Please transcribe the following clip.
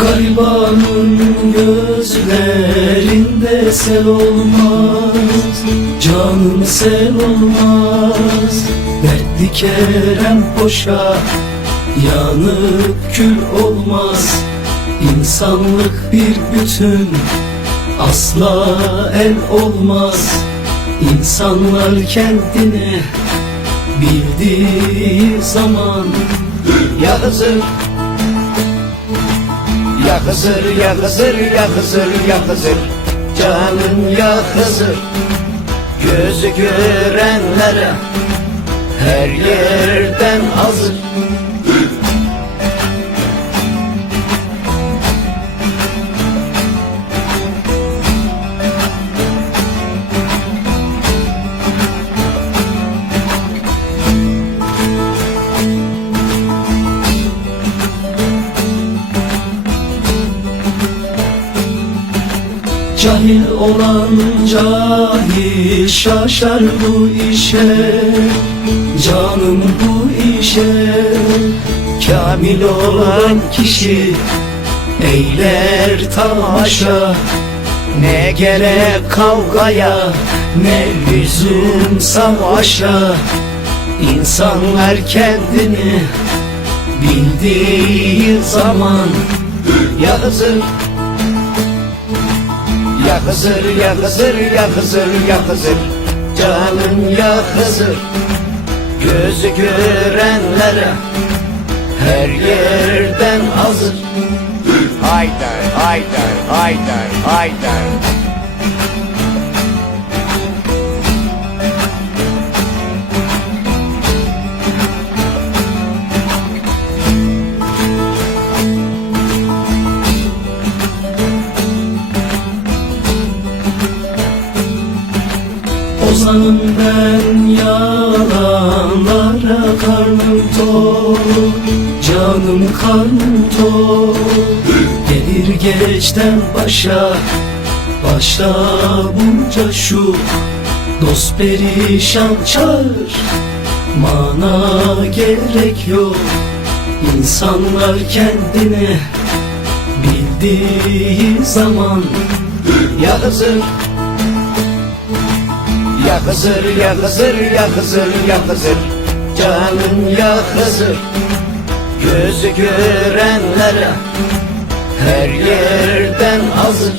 Garibanın gözlerinde sel olmaz Canım sel olmaz. Dertli kerem boşa Yanıp kül olmaz. İnsanlık bir bütün Asla el olmaz. İnsanlar kendine Bildiği zaman Ya Hızır Ya Hızır, ya Hızır, ya Hızır, ya Hızır Canım ya Hızır Gözü görenlere Her yerden hazır Cahil olan cahil şaşar bu işe. Canım bu işe. Kamil olan kişi Eyler tamaşa. Ne gerek kavgaya Ne lüzum savaşa. İnsanlar kendini Bildiği zaman Ya Hızır Ya Hızır, ya Hızır, ya Hızır, ya Hızır. Canım ya Hızır. Gözü görenlere Her yerden hazır. Haydar, haydar, haydar, haydar Ozanım ben yalanlara karnım tok Canım karnım tok. Gelir geçten başa Başta bunca şu. Dost perişan çağır Mana gerek yok. İnsanlar kendine Bildiği zaman Ya Hızır Ya Hızır, ya Hızır, ya Hızır, ya Hızır Canım ya Hızır Gözü görenlere Her yerden hazır